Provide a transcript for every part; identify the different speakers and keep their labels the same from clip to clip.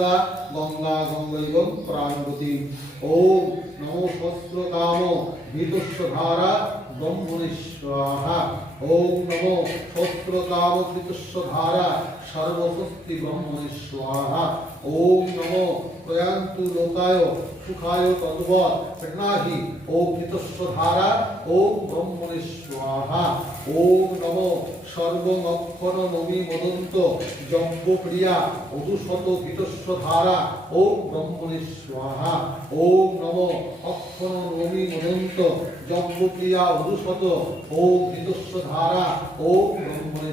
Speaker 1: নর্মদা গঙ্গা গঙ্গৈব প্রাণবতী ওম নমো সহস্র ভীতস্ব ধারা ব্রহ্মণে স্বাহা ওম নমো সহস্র কাম ভীতস্ব ধারা সর্বস্বস্তি ব্রহ্মণে স্বাহা। ওম নমো প্রয়ান্তু লোকায় সুখায় তদ্বৎ প্রণাহি ওম ভীতস্ব ধারা ওম ব্রহ্মণে স্বাহা। ওম নমো সর্বমক্ষণ নমি মদন্ত যজ্ঞ প্রিয়া অধুশত ভীতস্ব ধারা ওম ব্রহ্মণে ওম নম অক্ষণ নমি মদন্ত যজ্ঞ প্রিয়া অধুশত ওম ভীতস্ব ধারা, ওম ব্রহ্মণে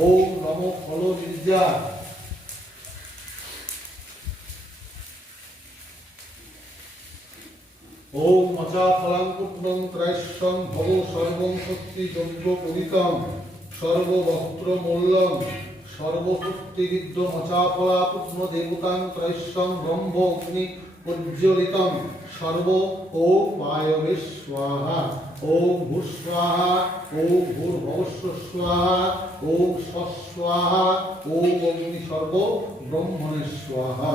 Speaker 1: ওম নম ফল বিদ্যা ওম মচা ফলাং পুত্রং ভব সর্বং শক্তি যজ্ঞ পবিতং সর্ববস্ত্র মূল্যং সর্বশক্তি বিদ্য মচা ফলা দেবতাং ত্রৈশ্বং ব্রহ্ম অগ্নি উজ্জ্বলিতং সর্ব ওম বায়বে স্বাহা। ওম ভূস্বাহা ওম ভূর্ভবস্ব স্বাহা ওম স্বস্বাহা ওম অগ্নি সর্ব ব্রহ্মণে স্বাহা।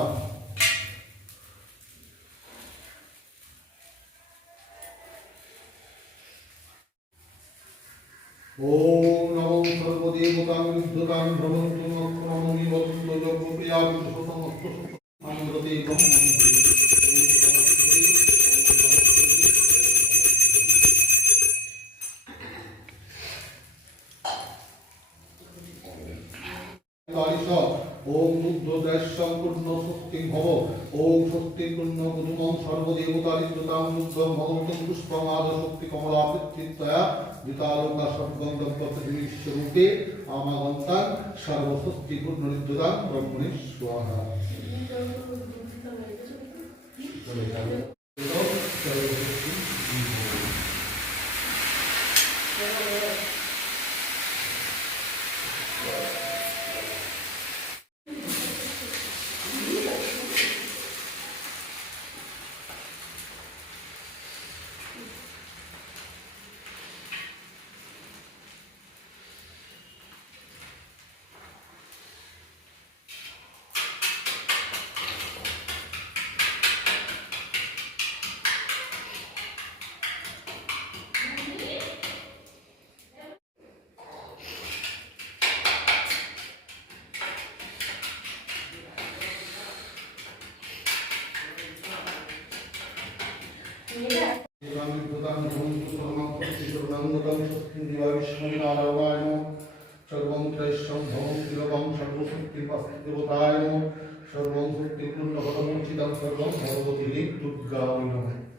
Speaker 1: ওম নমো সর্বদেবতাং বিদ্যুতাং আনন্দতে ব্রহ্মণি তারিশ ওম বুদ্ধ দ্রৈশ্বং পূর্ণ শক্তি ভব। ওম শক্তি পূর্ণ গুরুমং সর্বদেবতারিদ্যতাং বুদ্ধং ভগবতং পুষ্পমাদ শক্তি কমলা পৃথিত্যয়া বিতালোকা সর্বং দম্পতি আমাগন্তাং সর্বশক্তি পূর্ণ রিদ্যতাং স্বাহা সর্বং ত্রৈশ্বং ভবং তিলকং সর্বশক্তি দেবতায় নমঃ সর্বং শক্তি পূর্ণ পদমুচিতং সর্বং ভগবতী দুর্গা নমঃ